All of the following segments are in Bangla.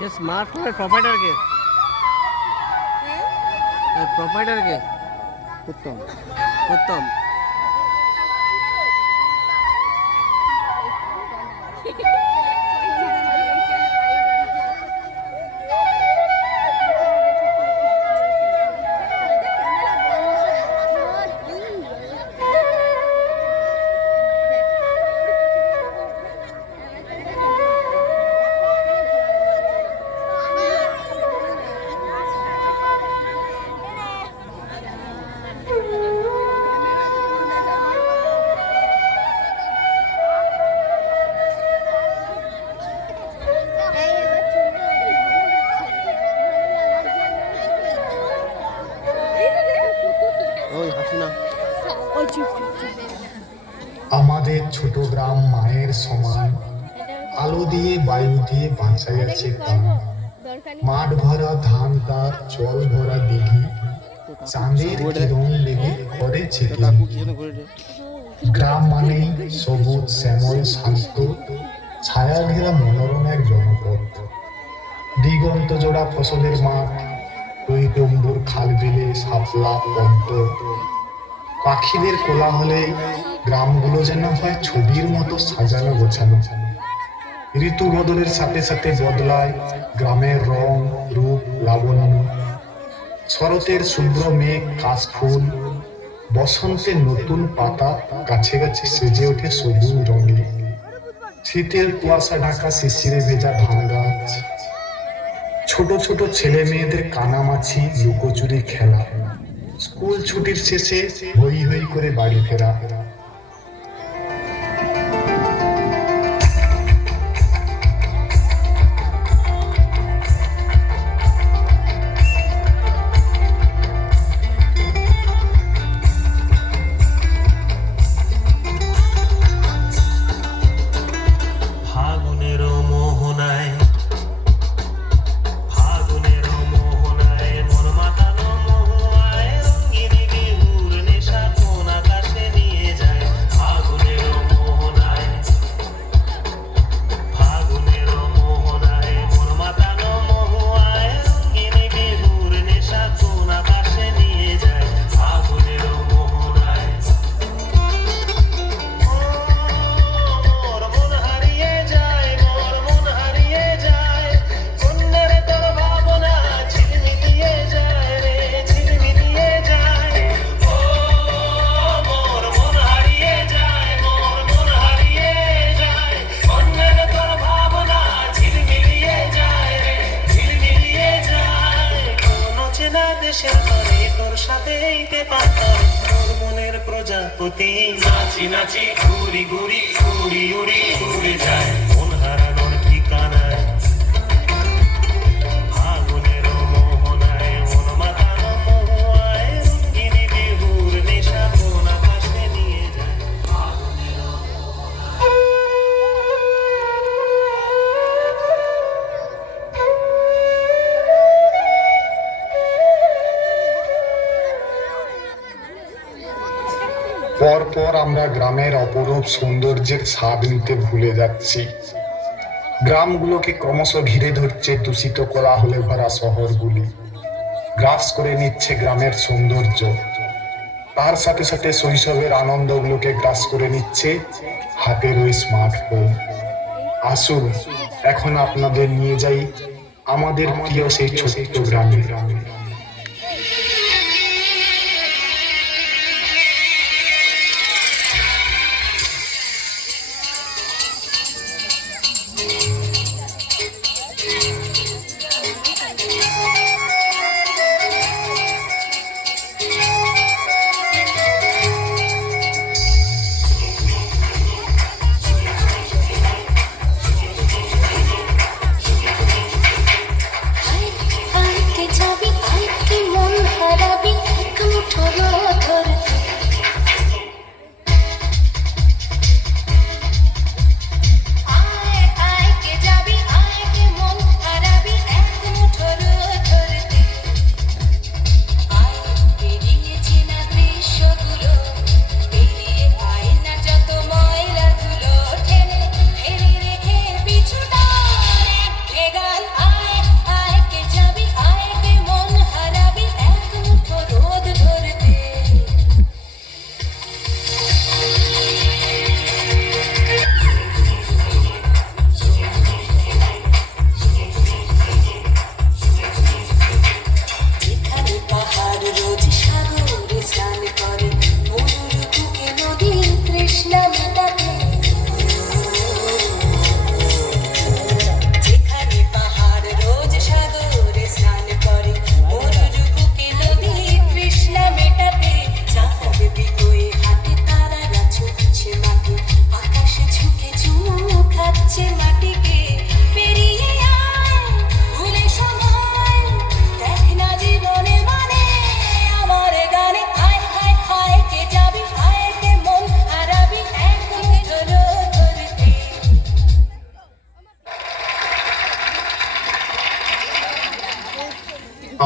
ये स्मार्टफोन प्रोपाइटर के प्रोपाइटर के उत्तम उत्तम আমাদের ছোট গ্রাম মায়ের সমান, আলো দিয়ে বায়ু দিয়ে বাঁচাই আছে প্রাণ। মাঠ ভরা ধান তার, জল ভরা দিঘি, চাঁদের কিরণ লেগে করে ঝিকিমিকি। গ্রাম মানেই সবুজ শ্যামল শান্ত, ছায়া ঘেরা মনোরম এক জনপদ। দিগন্ত জোড়া ফসলের মাঠ, টইটম্বুর খাল বিলে শাপলা পদ্ম। পাখিদের কোলাহলে গ্রামগুলো যেন হয় ছবির মতো সাজানো গোছানো। ঋতু বদলের সাথে সাথে বদলায় গ্রামের রং রূপ লাবণ্য। শরতের শুভ্র মেঘ কাশফুল, বসন্তের নতুন পাতা গাছে গাছে সেজে ওঠে সবুজ রঙে। শীতের কুয়াশা ঢাকা শিশিরে ভেজা ধান গাছ, ছোট ছোট ছেলে মেয়েদের কানামাছি লুকোচুরি খেলা। স্কুল ছুটির শেষে হই হই করে বাড়ি ফেরা। প্রজাপতি নাচি নাচি ঘুরি ঘুরি উড়ি উড়ি উড়ে যায় মন হারানোর ঠিকানায়। ফাগুনের মোহনায় মন মাতানো মহুয়ায় রঙিনী বিহুর নেশা কোন আকাশে নিয়ে যায়। ফাগুনের পরপর আমরা গ্রামের অপরূপ সৌন্দর্যের স্বাদ নিতে ভুলে যাচ্ছি। গ্রামগুলোকে ক্রমশ ঘিরে ধরছে দূষিত কোলাহলে ভরা শহরগুলি। গ্রাস করে নিচ্ছে গ্রামের সৌন্দর্য, তার সাথে সাথে শৈশবের আনন্দগুলোকে গ্রাস করে নিচ্ছে হাতের ওই স্মার্টফোন। আসুন এখন আপনাদের নিয়ে যাই আমাদের প্রিয় সেই ছোট্ট গ্রামে। के छवि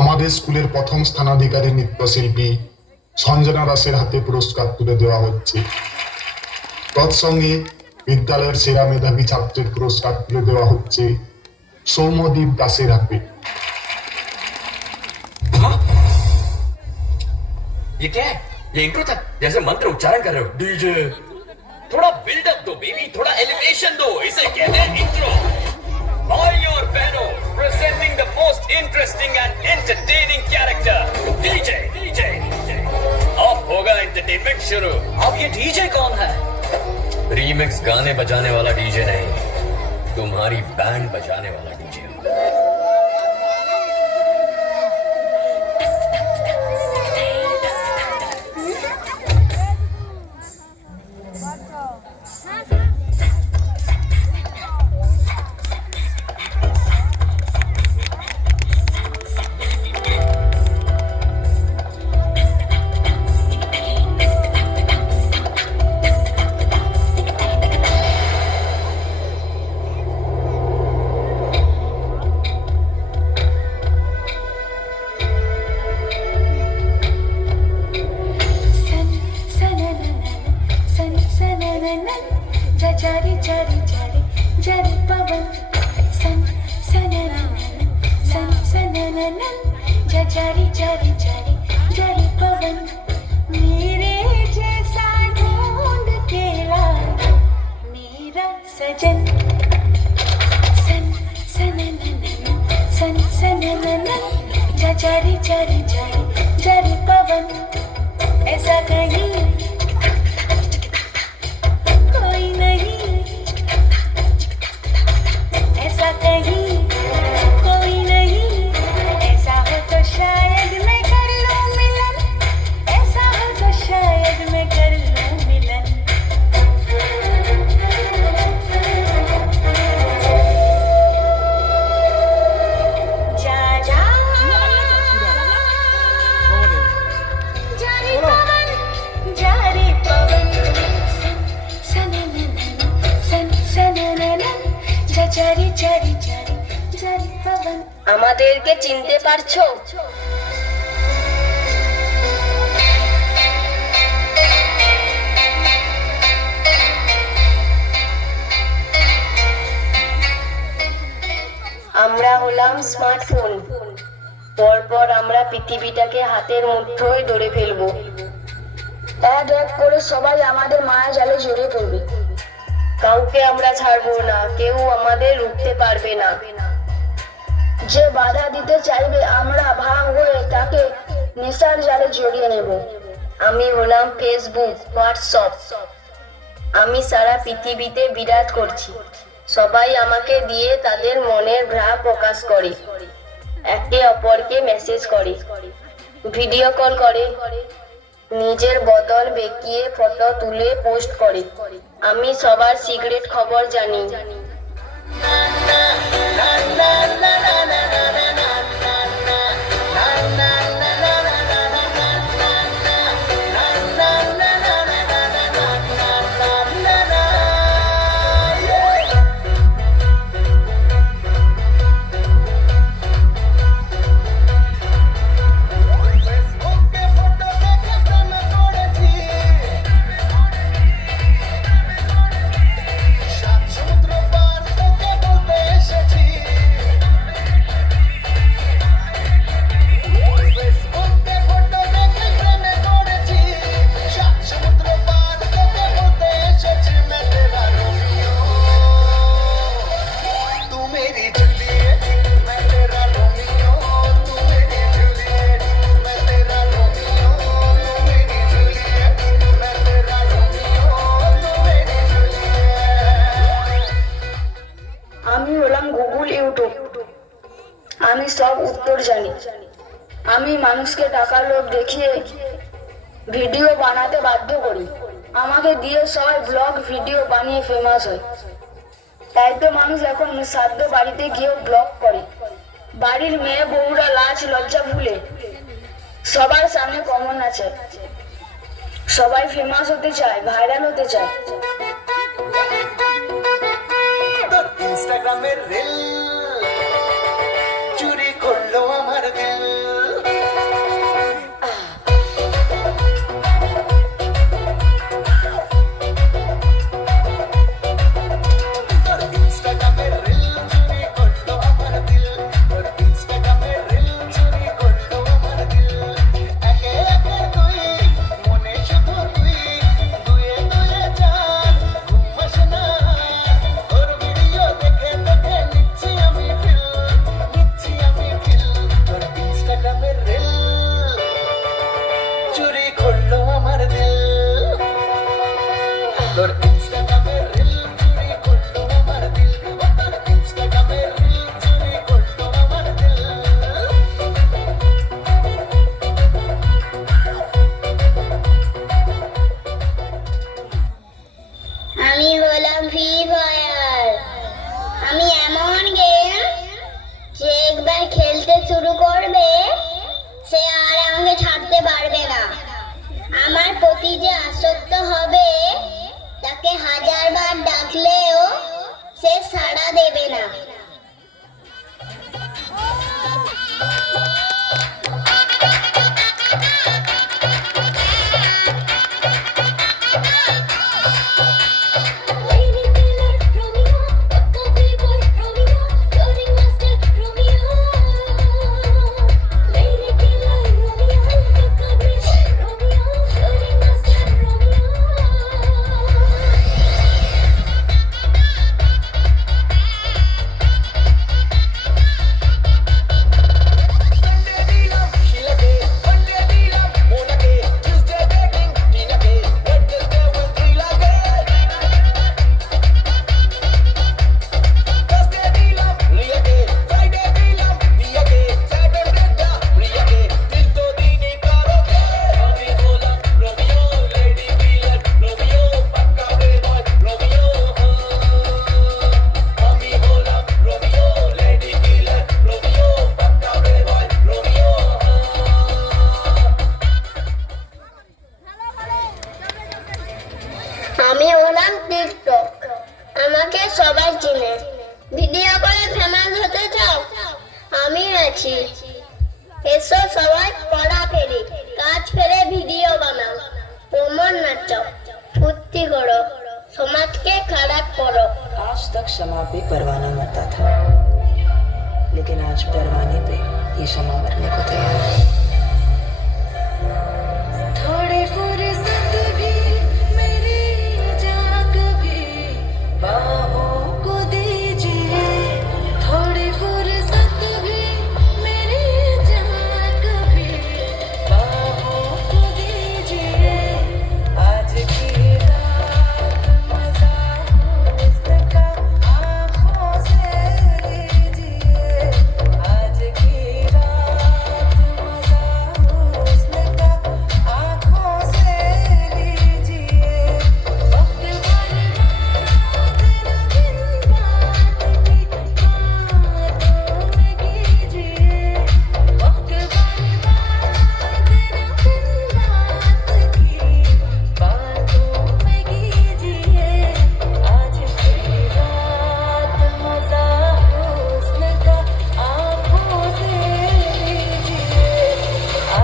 আমাদের স্কুলের প্রথম স্থানাধিকারী নৃত্যশিল্পী সঞ্জনা দাসের হাতে পুরস্কার তুলে দেওয়া হচ্ছে। তৎসঙ্গে বিদ্যালয়ের সেরা মেধাবী ছাত্রের পুরস্কার তুলে দেওয়া হচ্ছে সৌম্যদীপ দাসের হাতে। ये क्या है? ये इंट्रो था, जैसे मंत्र उच्चारण कर रहे हो। डीजे थोड़ा बिल्डअप दो बेबी, थोड़ा एलिवेशन दो, इसे कहते हैं इंट्रो। भाई और बहनों, presenting the most interesting and entertaining character DJ. अब होगा एंटरटेनमेंट शुरू। अब ये डीजे कौन है? रीमिक्स गाने बजाने वाला डीजे नहीं, तुम्हारी बैंड बजाने वाला DJ. Jari jari jari jari pavan san sanananan san sanananan jari jari jari jari pavan मेरे जैसा ढूंढ के लाए मेरा सजन सन सनननन सन सनननन जरी जरी जरी जरी पवन ऐसा कहीं कोई नहीं, ऐसा कहीं कोई नहीं, ऐसा हो तो शायद मैं कर लूं मिलन, ऐसा हो तो शायद मैं कर लूं मिलन। जा जा जारी पवन जारी पवन জারি জারি জারি জারি পাবন। আমাদেরকে চিনতে পারছো? আমরা হলাম স্মার্টফোন। পরপর আমরা পৃথিবীটাকে হাতের মুঠোয় ধরে ফেলবো। এক এক করে সবাই আমাদের মায়া জালে জড়িয়ে পড়বে। কাউকে আমরা ছাড়বো না, কেউ আমাদের রুখতে পারবে না। যে বাধা দিতে চাইবে আমরা ভাগ হয়ে তাকে নেশার জালে জড়িয়ে নেব। আমি হলাম ফেসবুক, হোয়াটসঅ্যাপ। আমি সারা পৃথিবীতে বিরাজ করছি। সবাই আমাকে দিয়ে তাদের মনের ভাব প্রকাশ করে, একে অপরকে মেসেজ করে, ভিডিও কল করে, নিজের বদল বেঁকিয়ে ফটো তুলে পোস্ট করে। আমি সবার সিক্রেট খবর জানি। আমি সব উত্তর জানি। আমি মানুষকে টাকার লোভ দেখিয়ে ভিডিও বানাতে বাধ্য করি। আমাকে দিয়ে সবাই ব্লগ ভিডিও বানিয়ে ফেমাস হয়। তাই তো মানুষ এখন সাধ্য বাড়িতে গিয়েও ব্লগ করে। বাড়ির মেয়ে বউরা লাজ লজ্জা ভুলে সবার সামনে কমন আছে। সবাই ফেমাস হতে চায়, ভাইরাল হতে চায়। ইনস্টাগ্রামের রিল চুরি করলো আমার দিল। দিতে শুরু করবে সে আর আমাকে ছাড়তে পারবে না। আমার প্রতি যে আসক্ত হবে তাকে 1000 বার ডাকলেও সে সাড়া দেবে না। আমি হলাম টিকটক, আমাকে সবাই চিনে। ভিডিও করে ফেমাস হতে চাও? আমি আছি, এসো সবাই পড়া ফেরি, কাজ ফেরে ভিডিও বানাও, প্রমাণ নাচাও, ফুর্তি করো, সমাজকে খারাপ করো। आज तक शमा पे परवाना मरता था, लेकिन आज परवाने पे ये शमा मरने को तैयार है। थोड़ी फुर्सत भी मेरी जाग भी बाहों को दीजिए, थोड़ी फुर्सत भी मेरी जाग भी बाहों को दीजिए। आज की रात मजा उसका आँखों से लीजिए, आज की रात मजा उसका आँखों से लीजिए। वक्त बर्बाद न बिन बात की बातों में कीजिए, वक्त बर्बाद न बिन बात की बातों में कीजिए। आज की रात मजा उसका आँखों से लीजिए,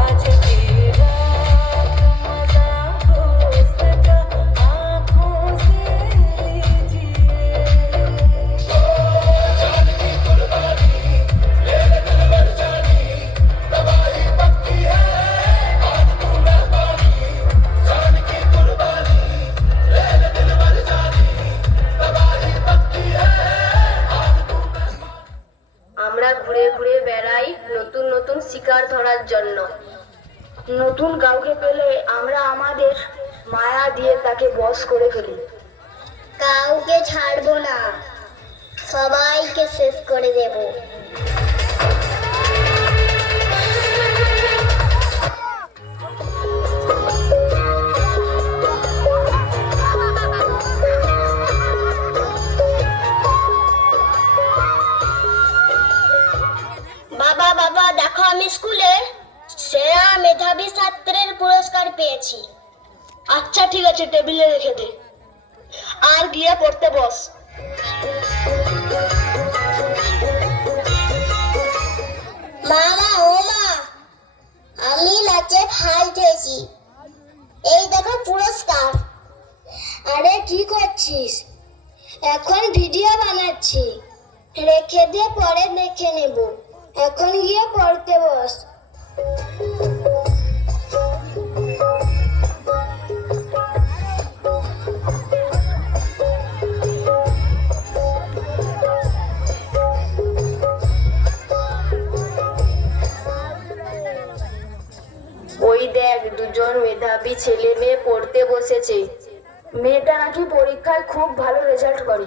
आज की रात मजा उसका आँखों से लीजिए। আমরা ঘুরে ঘুরে বেড়াই নতুন নতুন শিকার ধরার জন্য। নতুন কাউকে পেলে আমরা আমাদের মায়া দিয়ে তাকে বশ করে ফেলি। কাউকে ছাড়বো না, সবাইকে শেষ করে দেব। বাবা বাবা দেখো, আমি স্কুলে সেরা মেধাবী ছাত্রের পুরস্কার পেয়েছি। আচ্ছা ঠিক আছে, টেবিলে রেখে দে, আর গিয়ে পড়তে বস। মামা ও মা, আমি নাচে ফার্স্ট হয়েছি, এই দেখো পুরস্কার। আরে কি করছিস? এখন ভিডিও বানাচ্ছি, রেখে দিয়ে পরে দেখে নেব। এখন গিয়ে পড়তে বস। ওই দেখ, দুজন মেধাবী ছেলে মেয়ে পড়তে বসেছে। মেয়েটা নাকি পরীক্ষায় খুব ভালো রেজাল্ট করে।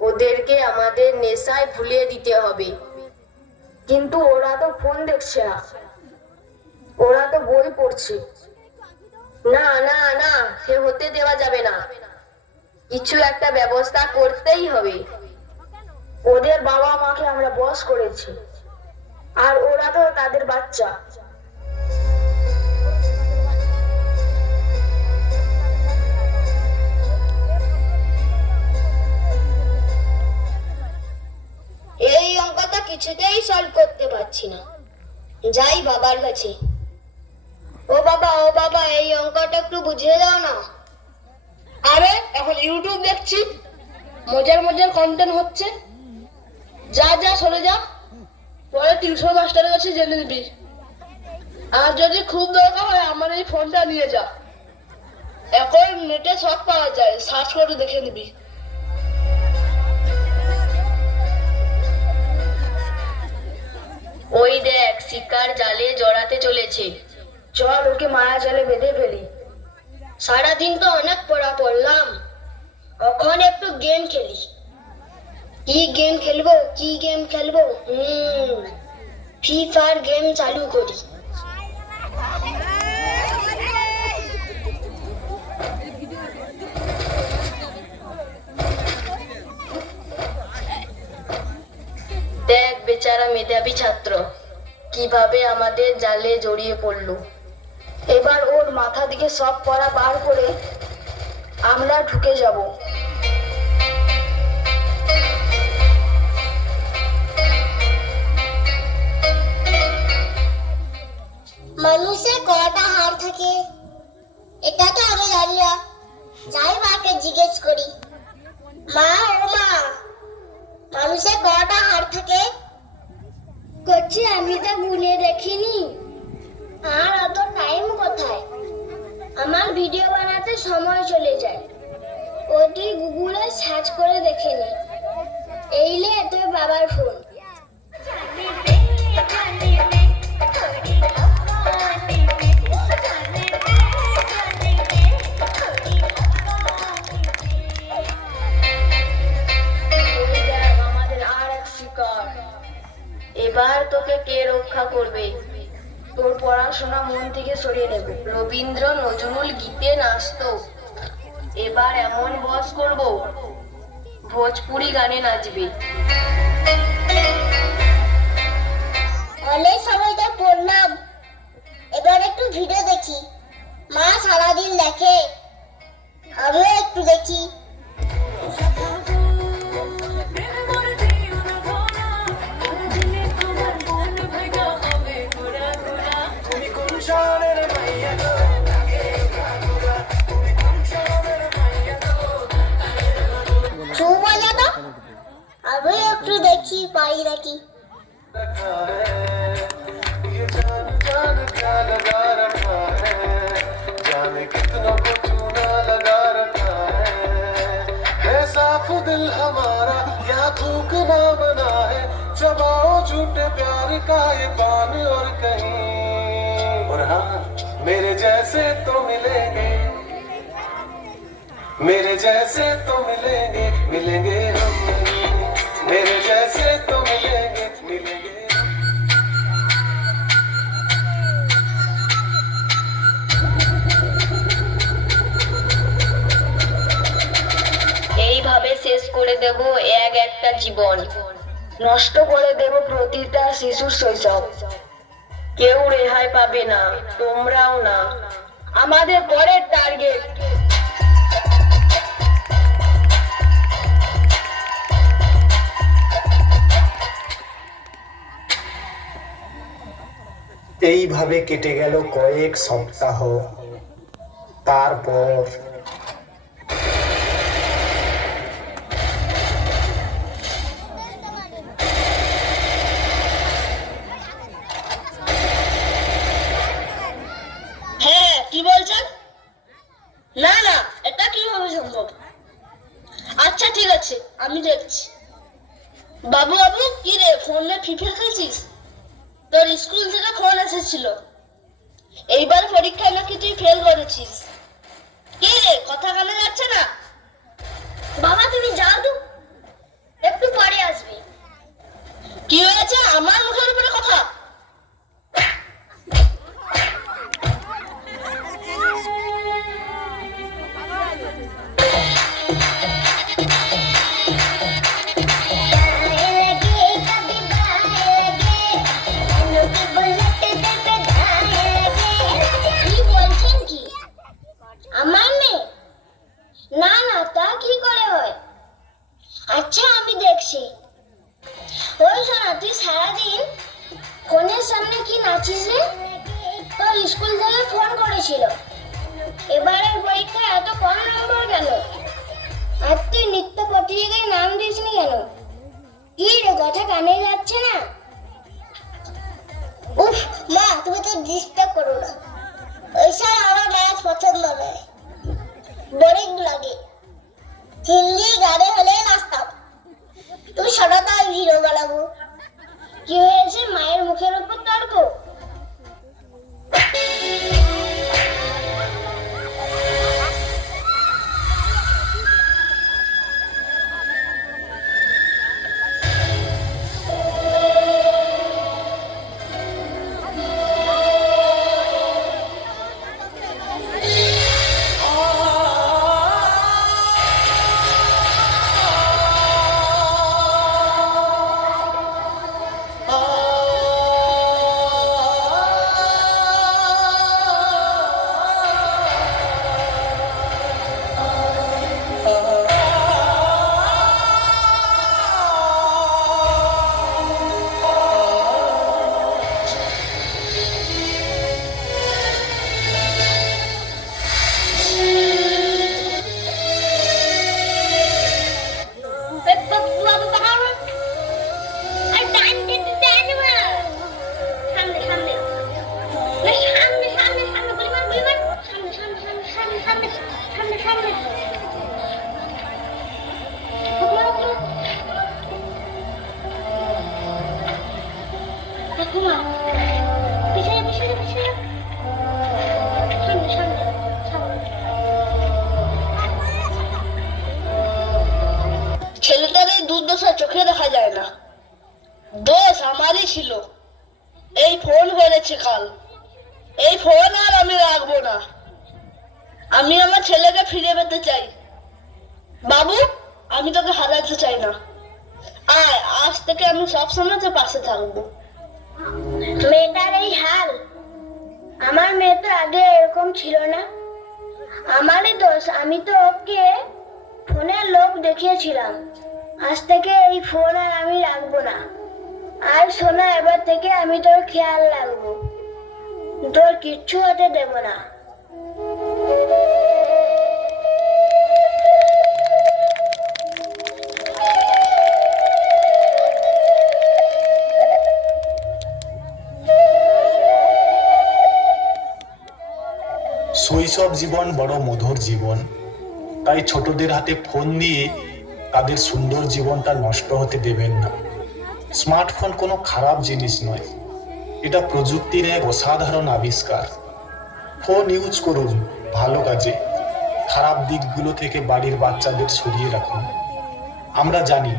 ওদেরকে আমাদের নেশায় ভুলিয়ে দিতে হবে। কিন্তু ওরা তো ফোন দেখছে না, ওরা তো বই পড়ছে। না না না, সে হতে দেওয়া যাবে না, কিছু একটা ব্যবস্থা করতেই হবে। ওদের বাবা মাকে আমরা বশ করেছি, আর ওরা তো তাদের বাচ্চা। এই অঙ্কটা কিছুতেই সলভ করতে পারছি না, যাই বাবার কাছে। ও বাবা এই অঙ্কটা একটু বুঝিয়ে দাও না। আরে এখন ইউটিউব দেখছি, মজার মজার কন্টেন্ট হচ্ছে। যা সরে যা, পরে টিউশন মাস্টারের কাছে জেনে নিবি। আর যদি খুব দরকার হয় আমার এই ফোনটা নিয়ে যা, এখন নেটে সব পাওয়া যায়, সার্চ করে দেখে নিবি। ওই দেখ, শিকার জালে জড়াতে চলেছে। চল ওকে মায়া জালে বেঁধে ফেলি। সারাদিন তো অনেক পড়া পড়লাম, এখন একটু গেম খেলি। কি গেম খেলবো? ফ্রি ফায়ার গেম চালু করি। দেখ বেচারা মেধাবী ছাত্র কিভাবে আমাদের জালে জড়িয়ে পড়লো। এবার ওর মাথা থেকে সব পড়া বার করে আমরা ঢুকে যাব। মানুষের কটা হাড় থাকে এটা তো আমি জানি না, যাই মাকে জিজ্ঞেস করি। মা, মানুষের কটা হাড় থাকে? করছি আমি তো গুনে দেখিনি। আর অত টাইম কোথায়, আমার ভিডিও বানাতে সময় চলে যায়। ওটি গুগলে সার্চ করে দেখে নে। এইলে তোর বাবার ফোন। এবার তোকে কে রক্ষা করবে? তোর পড়াশোনা মন থেকে সরিয়ে নেব। রবীন্দ্র নজরুল গীতে নাচতো, এবার এমন বস করব ভোজপুরি গানে নাচবে। অনেক সময় তো পড়লাম, এবার একটু ভিডিও দেখি। মা সারাদিন দেখে, আমিও একটু দেখি। আমি একটু দেখি পাই নাকি। दिल हमारा या थूक ना बना है, चबाओ झूठे प्यार का ये पान और कहीं। और हाँ, मेरे जैसे तो मिलेंगे हम, मेरे जैसे तो मिलेंगे। এইভাবে শেষ করে দেব একটা জীবন, নষ্ট করে দেব প্রতিটা শিশুর শৈশব। কেউ রেহাই পাবে না, তোমরাও না। আমাদের পরের টার্গেট এইভাবে কেটে গেল কয়েক সপ্তাহ। তারপর কি বলছেন? না এটা কিভাবে সম্ভব? আচ্ছা ঠিক আছে, আমি দেখছি। বাবু কি রে, ফোনে ফিফে খেলছিস? তোর স্কুল থেকে ফোন এসেছিল, এইবার পরীক্ষায় নাকি তুই ফেল করেছিস। কি রে, কথা কানে যাচ্ছে না? বাবা তুমি যাও তো, একটু পরে আসবে। কি হয়েছে? আমার মুখের উপরে কথা। সারাদিন ফোনের সামনে কি নাচিস রে? তোর স্কুল থেকে ফোন করেছিল, এবারের পরীক্ষায় এত কম নম্বর কেন? আর তুই নৃত্য প্রতিযোগিতায় নাম দিসনি কেন? কি রে, কথা কানে যাচ্ছে না? উফ মা, তুমি তো ডিস্টার্ব করো না। ওইসব আমার ম্যাথ পছন্দ নয়, বোরিং লাগে। হিন্দি গানে হলে নাচতাম, তুমি শোনাতো আমি হিরো বানাবো। কি হয়েছে, মায়ের মুখের উপর তর্ক? ছেলেটার এই দুর্দশা চোখে দেখা যায় না, দোষ আমারই ছিল। এই ফোন হয়েছে কাল, এই ফোন আর আমি রাখবো না। আমি আমার ছেলেকে ফিরে পেতে চাই। বাবু, আমি তোকে হারাতে চাই না। আয়, আজ থেকে আমি সবসময় তোর পাশে থাকবো। মেয়েটার এই হাল, আমার মেয়ে তো আগে এরকম ছিল না। আমারই দোষ, আমি তো ওকে ফোনের লোভ দেখিয়েছিলাম। আজ থেকে এই ফোন আর আমি রাখবো না। আর সোনা, এবার থেকে আমি তোর খেয়াল রাখবো, তোর কিচ্ছু হতে দেব না। শৈশব জীবন বড় মধুর জীবন, তাই ছোটদের হাতে ফোন দিয়ে তাদের সুন্দর জীবনটা নষ্ট হতে দেবেন না। স্মার্টফোন কোনো খারাপ জিনিস নয়, এটা প্রযুক্তির এক অসাধারণ আবিষ্কার। ফোন ইউজ করুন ভালো কাজে, খারাপ দিকগুলো থেকে বাড়ির বাচ্চাদের সরিয়ে রাখুন। আমরা জানি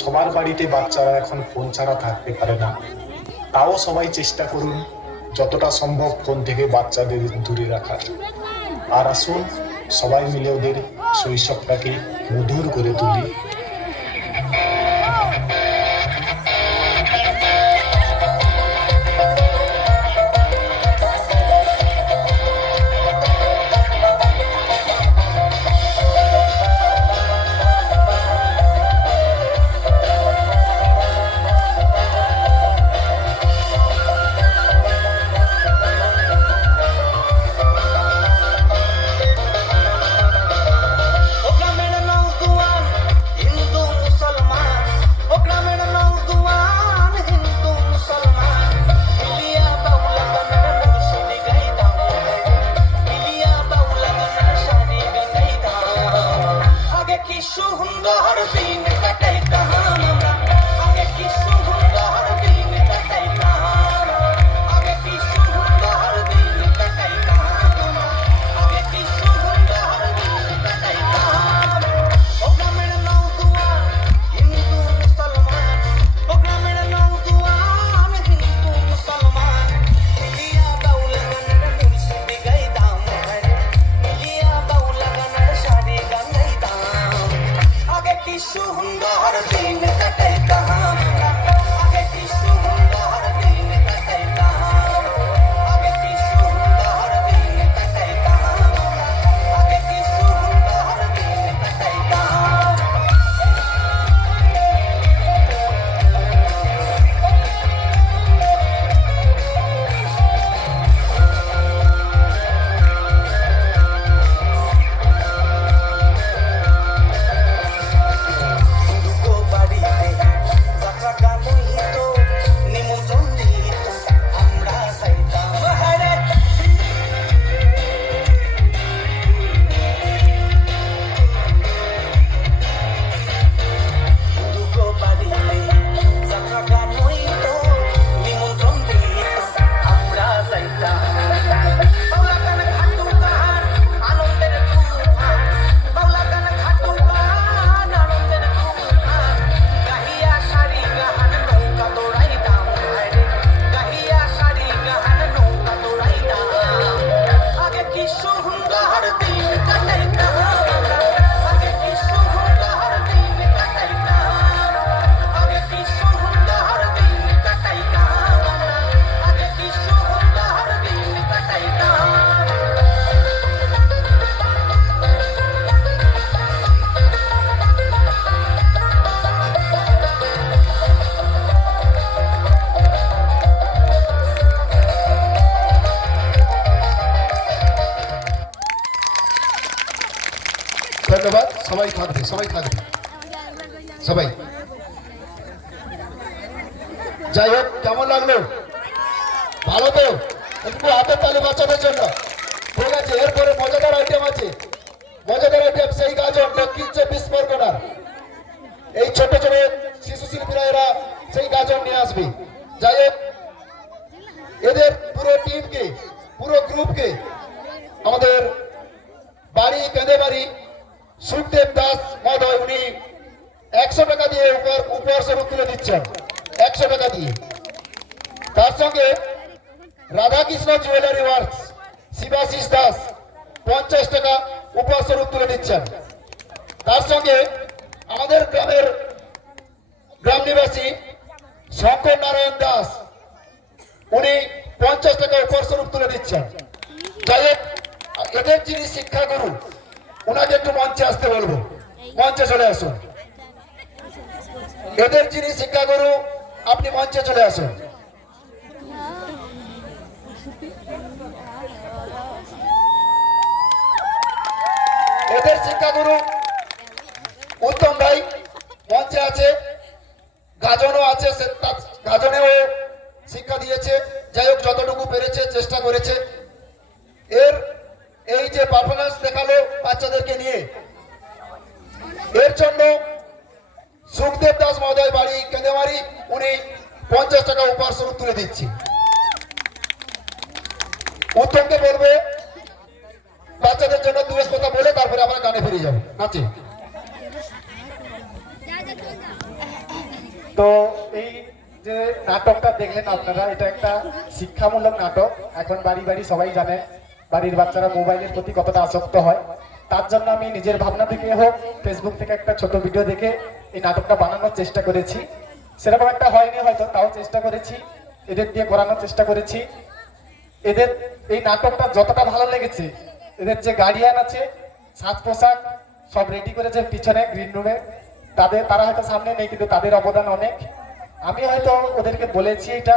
সবার বাড়িতে বাচ্চারা এখন ফোন ছাড়া থাকতে পারে না, তাও সবাই চেষ্টা করুন যতটা সম্ভব ফোন থেকে বাচ্চাদের দূরে রাখার। আর আসুন সবাই মিলে ওদের শৈশবটাকে মধুর করে তুলি। होगा मेरा नौजवान, इन থাকবে, সবাই থাকবে, সবাই। যাই হোক, কেমন লাগলো? ভালো তো? একটু হাতের তালি বাচ্চাদের জন্য। ঠিক আছে, এরপরে মজাদার আইটেম আছে। মজাদার আইটেম সেই গাজন দক্ষিণ 24 পরগনার এই ছোট ছোট শিশু শিল্পীরা এরা সেই গাজন নিয়ে আসবে। যাই হোক, এদের পুরো টিমকে, পুরো গ্রুপকে আমাদের বাড়ি কেঁদে বাড়ি সুখদেব দাস মহোদয় উনি 100 টাকা দিয়ে উপহার স্বরূপ তুলে দিচ্ছেন, 100 টাকা দিয়ে। তার সঙ্গে রাধাকৃষ্ণ জুয়েলারি ওয়ার্কস শিবাশিস দাস 50 টাকা উপহার স্বরূপ তুলে দিচ্ছেন। তার সঙ্গে আমাদের গ্রামের গ্রাম নিবাসী শঙ্কর নারায়ণ দাস উনি 50 টাকা উপহার স্বরূপ তুলে দিচ্ছেন। যাই হোক, এদের যিনি শিক্ষাগুরু ওনাকে একটু মঞ্চে আসতে বলবো, মঞ্চে চলে আসুন। এদের যিনি শিক্ষাগুরু আপনি মঞ্চে চলে আসুন। এদের শিক্ষাগুরু উত্তম ভাই মঞ্চে আছে, গাজনও আছে, গাজনেও শিক্ষা দিয়েছে। যাই হোক, যতটুকু পেরেছে চেষ্টা করেছে। এই যে পারফরমেন্স দেখালো বাচ্চাদেরকে নিয়ে, এর জন্য সুখদেব দাস মহোদয় বাড়ি কেঁদেমারি উনি 50 টাকা উপহার স্বরূপ তুলে দিচ্ছি। উত্তমকে বলবে বাচ্চাদের জন্য দু কথা বলে তারপরে আমরা গানে ফিরে যাবো নাচে। তো এই যে নাটকটা দেখলেন আপনারা, এটা একটা শিক্ষামূলক নাটক। এখন বাড়ি বাড়ি সবাই জানে বাড়ির বাচ্চারা মোবাইলের প্রতি কতটা আসক্ত হয়। তার জন্য আমি নিজের ভাবনা থেকে হোক, ফেসবুক থেকে একটা ছোট ভিডিও দেখে এই নাটকটা বানানোর চেষ্টা করেছি। সেরকম একটা হয়নি হয়তো, তাও চেষ্টা করেছি, এদের দিয়ে করানোর চেষ্টা করেছি। এদের এই নাটকটা যতটা ভালো লেগেছে, এদের যে গার্ডিয়ান আছে সাজ পোশাক সব রেডি করেছে পিছনে গ্রিন রুমে, তারা হয়তো সামনে নেই, কিন্তু তাদের অবদান অনেক। আমি হয়তো ওদেরকে বলেছি এটা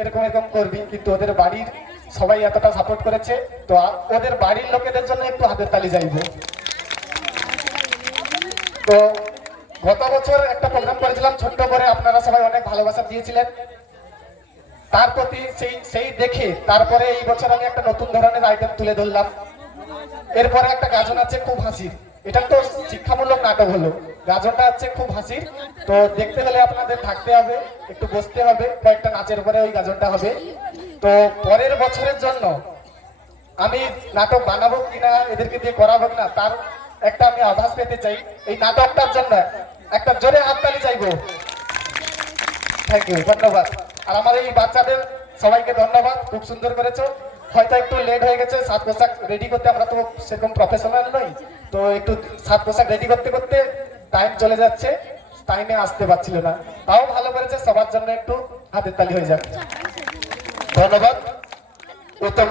এরকম এরকম করবি, কিন্তু ওদের বাড়ির সবাই এতটা সাপোর্ট করেছে। তো ওদের বাড়ির লোকেদের জন্য একটু হাতের তালি চাইব। তো গত বছর একটা প্রোগ্রাম করেছিলাম ছোট্ট করে, আপনারা সবাই অনেক ভালোবাসা দিয়েছিলেন, তার প্রতি সেই দেখে তারপরে এই বছর আমি একটা নতুন ধরনের আইটেম তুলে ধরলাম। এরপরে একটা গাজন আছে খুব হাসির, এটা তো শিক্ষামূলক নাটক হলো, গাজনটা হচ্ছে খুব হাসির। তো দেখতে হলে আপনাদের থাকতে হবে, একটু বসতে হবে, কয়েকটা নাচের পরে ওই গাজনটা হবে। তো পরের বছরের জন্য আমি নাটক বানাবো কিনা, এদেরকে দিয়ে করাবো না, তার একটা আমি আভাস পেতে চাই। এই নাটকটার জন্য একটা জোরে হাততালি চাইবো। থ্যাংক ইউ, ধন্যবাদ। আর আমার এই বাচ্চাদের সবাইকে ধন্যবাদ, খুব সুন্দর করেছো। হয়তো একটু লেট হয়ে গেছে সাজ পোশাক রেডি করতে, আমরা তো সেরকম প্রফেশনাল নই, তো একটু সাজ পোশাক রেডি করতে করতে টাইম চলে যাচ্ছে, টাইমে আসতে পারছিল না। তাও ভালো করেছে, সবার জন্য একটু হাতের তালি হয়ে যাক। ধন্যবাদ উত্তম।